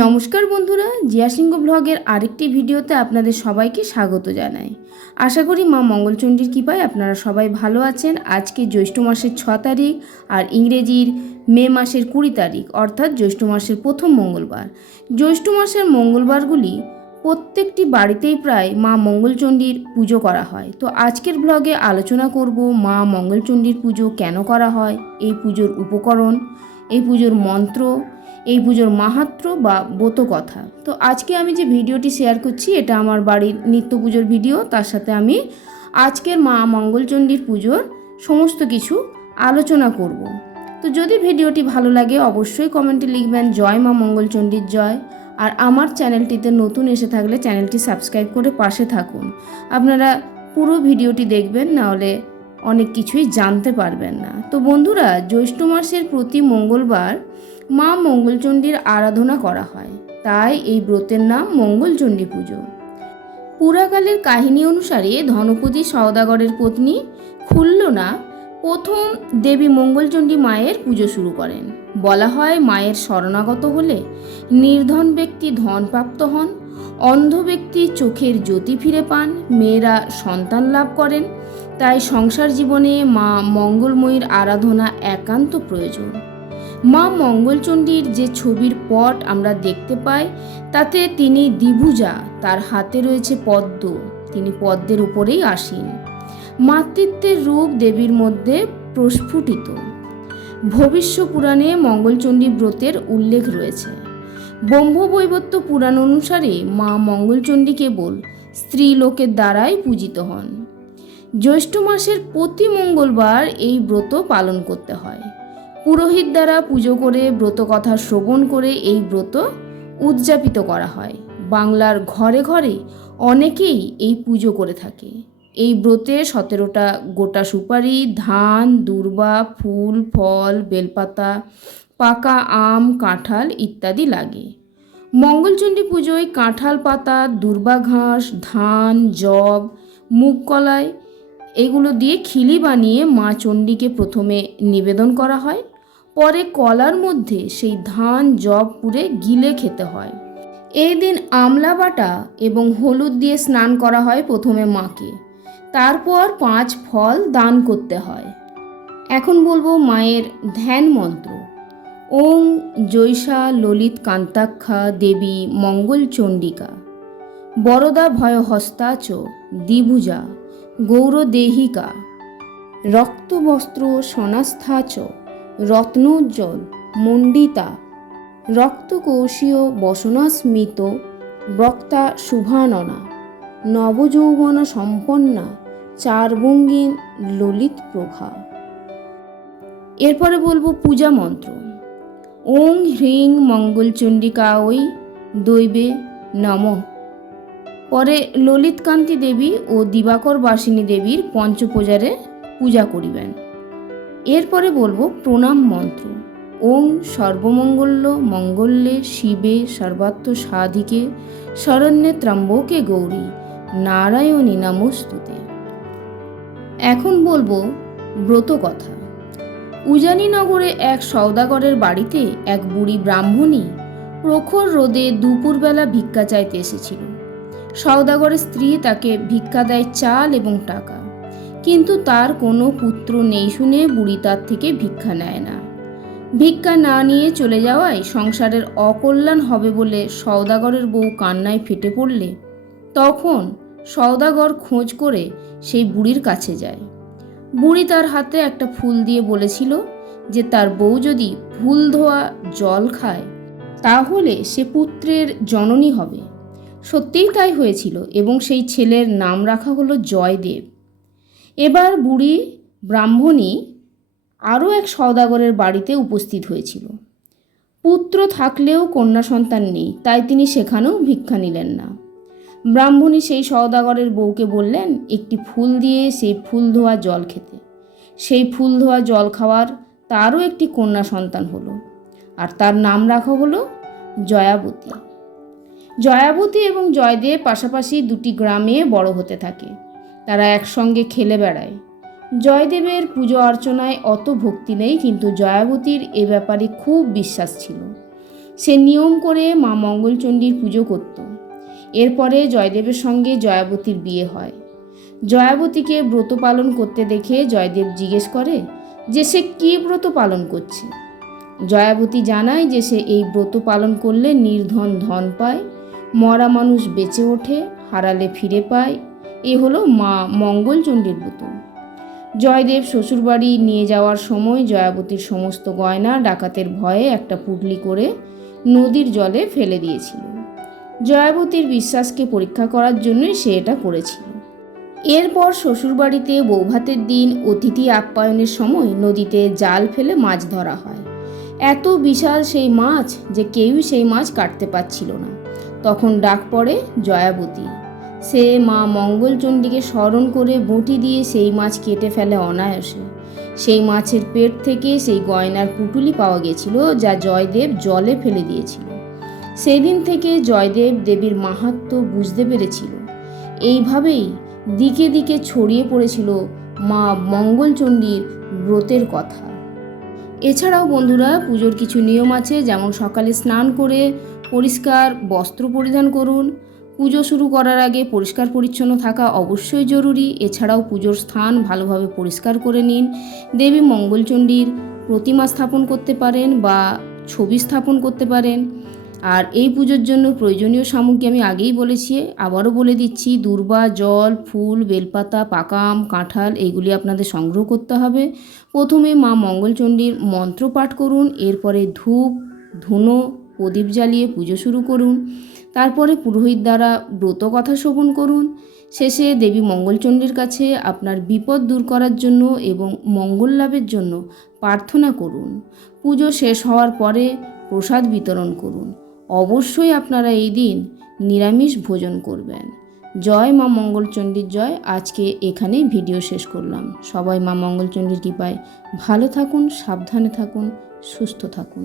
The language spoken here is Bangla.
নমস্কার বন্ধুরা জিয়া সিংহ ব্লগের আরেকটি ভিডিওতে আপনাদের সবাইকে স্বাগত জানাই। আশা করি মা মঙ্গলচণ্ডীর কৃপায় আপনারা সবাই ভালো আছেন। আজকে জ্যৈষ্ঠ মাসের ছ তারিখ আর ইংরেজির মে মাসের কুড়ি তারিখ, অর্থাৎ জ্যৈষ্ঠ মাসের প্রথম মঙ্গলবার। জ্যৈষ্ঠ মাসের মঙ্গলবারগুলি প্রত্যেকটি বাড়িতেই প্রায় মা মঙ্গলচণ্ডীর পুজো করা হয়। তো আজকের ব্লগে আলোচনা করব মা মঙ্গলচণ্ডীর পুজো কেন করা হয়, এই পুজোর উপকরণ, এই পুজোর মন্ত্র এই পুজোর মাহাত্ম্য বা বোত কথা তো আজকে আমি যে ভিডিওটি শেয়ার করছি, এটা আমার বাড়ির নিত্য পুজোর ভিডিও। তার সাথে আমি আজকের মা মঙ্গলচণ্ডীর পুজোর সমস্ত কিছু আলোচনা করব। তো যদি ভিডিওটি ভালো লাগে, অবশ্যই কমেন্টে লিখবেন, জয় মা মঙ্গলচণ্ডীর জয়। আর আমার চ্যানেলটিতে নতুন এসে থাকলে চ্যানেলটি সাবস্ক্রাইব করে পাশে থাকুন। আপনারা পুরো ভিডিওটি দেখবেন নাহলে অনেক কিছুই জানতে পারবেন না। তো বন্ধুরা, জ্যৈষ্ঠ মাসের প্রতি মঙ্গলবার মা মঙ্গলচণ্ডীর আরাধনা করা হয়। তাই এই ব্রতের নাম মঙ্গলচণ্ডী পুজো। পুরাকালের কাহিনী অনুসারে ধনপতি সওদাগরের পত্নী খুল্লনা প্রথম দেবী মঙ্গলচণ্ডী মায়ের পুজো শুরু করেন। বলা হয় মায়ের শরণাগত হলে নির্ধন ব্যক্তি ধনপ্রাপ্ত হন, অন্ধ ব্যক্তি চোখের জ্যোতি ফিরে পান, মেয়েরা সন্তান লাভ করেন। তাই সংসার জীবনে মা মঙ্গলময়ীর আরাধনা একান্ত প্রয়োজন। মা মঙ্গলচণ্ডীর যে ছবির পট আমরা দেখতে পাই, তাতে তিনি দ্বিভুজা, তার হাতে রয়েছে পদ্ম, তিনি পদ্মের উপরেই আসীন। মাতৃত্বের রূপ দেবীর মধ্যে প্রস্ফুটিত। ভবিষ্য পুরাণে মঙ্গলচণ্ডী ব্রতের উল্লেখ রয়েছে। ব্রহ্মবৈবত্য পুরাণ অনুসারে মা মঙ্গলচণ্ডী কেবল স্ত্রী লোকের দ্বারাই পূজিত হন। জ্যৈষ্ঠ মাসের প্রতি মঙ্গলবার এই ব্রত পালন করতে হয়। পুরোহিত দ্বারা পুজো করে ব্রত কথা শ্রবণ করে এই ব্রত উদযাপিত করা হয়। বাংলার ঘরে ঘরে অনেকেই এই পুজো করে থাকে। এই ব্রতে সতেরোটা গোটা সুপারি, ধান, দূর্বা, ফুল, ফল, বেলপাতা, পাকা আম, কাঁঠাল ইত্যাদি লাগে। মঙ্গলচণ্ডী পুজোয় কাঁঠাল পাতা, দূর্বা ঘাস, ধান জব মুগ কলাই, এগুলো দিয়ে খিলি বানিয়ে মা চণ্ডীকে প্রথমে নিবেদন করা হয়। পরে কলার মধ্যে সেই ধান জব পুড়ে গিলে খেতে হয়। এই দিন আমলা বাটা এবং হলুদ দিয়ে স্নান করা হয় প্রথমে মাকে। তারপর পাঁচ ফল দান করতে হয়। এখন বলব মায়ের ধ্যান মন্ত্র। ওং জৈষা ললিত কান্তাক্ষা দেবী মঙ্গল চণ্ডিকা। বরদা ভয় হস্তাচ দ্বিভুজা। গৌরদেহিকা রক্তবস্ত্র সনাস্থাচ রত্নোজ্জ্বল, মণ্ডিতা রক্তকৌশীয় বসনাস্মিত, বক্তা শুভাননা, নবযৌবন সম্পন্না, চারবঙ্গিন ললিত প্রভা। এরপরে বলব পূজা মন্ত্র। ওং হ্রিং মঙ্গলচণ্ডিকা ওই দৈবে নম। পরে ললিতকান্তি দেবী ও দিবাকর বাসিনী দেবীর পঞ্চপূজারে পূজা করিবেন। এরপরে বলব প্রণাম মন্ত্র। ওং সর্বমঙ্গল্য মঙ্গল্যে শিবে সর্বাত্ম সাধিকে শরণ্যে ত্রম্বকে গৌরী নারায়ণী নামস্তুতে। এখন বলব ব্রত কথা। উজানিনগরে এক সওদাগরের বাড়িতে এক বুড়ি ব্রাহ্মণী প্রখর রোদে দুপুরবেলা ভিক্ষা চাইতে এসেছিল। সওদাগরের স্ত্রী তাকে ভিক্ষা দেয় চাল এবং টাকা। কিন্তু তার কোনো পুত্র নেই শুনে বুড়ি তার থেকে ভিক্ষা নেয় না। ভিক্ষা না নিয়ে চলে যাওয়ায় সংসারের অকল্যাণ হবে বলে সওদাগরের বউ কান্নায় ফেটে পড়লে, তখন সওদাগর খোঁজ করে সেই বুড়ির কাছে যায়। বুড়ি তার হাতে একটা ফুল দিয়ে বলেছিল যে তার বউ যদি ফুল ধোয়া জল খায়, তাহলে সে পুত্রের জননী হবে। সত্যিই তাই হয়েছিল এবং সেই ছেলের নাম রাখা হলো জয়দেব। এবার বুড়ি ব্রাহ্মণী আরও এক সওদাগরের বাড়িতে উপস্থিত হয়েছিল। পুত্র থাকলেও কন্যা সন্তান নেই, তাই তিনি সেখানেও ভিক্ষা নিলেন না। ব্রাহ্মণী সেই সওদাগরের বউকে বললেন, একটি ফুল দিয়ে সেই ফুল ধোয়া জল খেতে। সেই ফুল ধোয়া জল খাওয়ার তারও একটি কন্যা সন্তান হলো, আর তার নাম রাখা হলো জয়াবতী। জয়াবতী এবং জয়দেব পাশাপাশি দুটি গ্রামে বড় হতে থাকে। তারা একসঙ্গে খেলে বেড়ায়। জয়দেবের পুজো অর্চনায় অত ভক্তি নেই, কিন্তু জয়াবতীর এ ব্যাপারে খুব বিশ্বাস ছিল। সে নিয়ম করে মা মঙ্গলচণ্ডীর পুজো করত। এরপরে জয়দেবের সঙ্গে জয়াবতীর বিয়ে হয়। জয়াবতীকে ব্রত পালন করতে দেখে জয়দেব জিজ্ঞেস করে যে সে কী ব্রত পালন করছে? জয়াবতী জানায় যে সে এই ব্রত পালন করলে নির্ধন ধন পায়, মরা মানুষ বেঁচে ওঠে, হারালে ফিরে পায় এ হলো মা মঙ্গলচণ্ডীর ব্রত জয়দেব শ্বশুরবাড়ি নিয়ে যাওয়ার সময় জয়াবতীর সমস্ত গয়না ডাকাতের ভয়ে একটা পুটলি করে নদীর জলে ফেলে দিয়েছিল। জয়াবতীর বিশ্বাসকে পরীক্ষা করার জন্যই সে এটা করেছিল। এরপর শ্বশুরবাড়িতে বৌভাতের দিন অতিথি আপ্যায়নের সময় নদীতে জাল ফেলে মাছ ধরা হয়। এত বিশাল সেই মাছ যে কেউই সেই মাছ কাটতে পারছিল না। তখন ডাক পড়ে জয়াবতী সে মা মঙ্গলচণ্ডীকে স্মরণ করে বঁটি দিয়ে সেই মাছ কেটে ফেলে অনায়াসে। সেই মাছের পেট থেকে সেই গয়নার পুটুলি পাওয়া গেছিল, যা জয়দেব জলে ফেলে দিয়েছিল। সেদিন থেকে জয়দেব দেবীর মাহাত্ম্য বুঝতে পেরেছিল। এইভাবেই দিকে দিকে ছড়িয়ে পড়েছিল মা মঙ্গলচণ্ডীর ব্রতের কথা। এছাড়াও বন্ধুরা, পুজোর কিছু নিয়ম আছে, যেমন সকালে স্নান করে পরিষ্কার বস্ত্র পরিধান করুন পুজো শুরু করার আগে পরিষ্কার পরিচ্ছন্ন থাকা অবশ্যই জরুরি। এছাড়াও পুজোর স্থান ভালোভাবে পরিষ্কার করে নিন। দেবী মঙ্গলচণ্ডীর প্রতিমা স্থাপন করতে পারেন বা ছবি স্থাপন করতে পারেন। আর এই পুজোর জন্য প্রয়োজনীয় সামগ্রী আমি আগেই বলেছি, আবারও বলে দিচ্ছি, দূর্বা, জল, ফুল, বেলপাতা, পাকাম, কাঁঠাল এইগুলি আপনাদের সংগ্রহ করতে হবে। প্রথমে মা মঙ্গলচণ্ডীর মন্ত্র পাঠ করুন, এরপরে ধূপ, ধুনো, প্রদীপ জ্বালিয়ে পুজো শুরু করুন। তারপরে পুরোহিত দ্বারা ব্রত কথা শোভন করুন। শেষে দেবী মঙ্গলচণ্ডীর কাছে আপনার বিপদ দূর করার জন্য এবং মঙ্গল লাভের জন্য প্রার্থনা করুন। পুজো শেষ হওয়ার পরে প্রসাদ বিতরণ করুন। অবশ্যই আপনারা এই দিন নিরামিষ ভোজন করবেন। জয় মা মঙ্গলচণ্ডীর জয়। আজকে এখানেই ভিডিও শেষ করলাম। সবাই মা মঙ্গলচণ্ডীর কৃপায় ভালো থাকুন, সাবধানে থাকুন, সুস্থ থাকুন।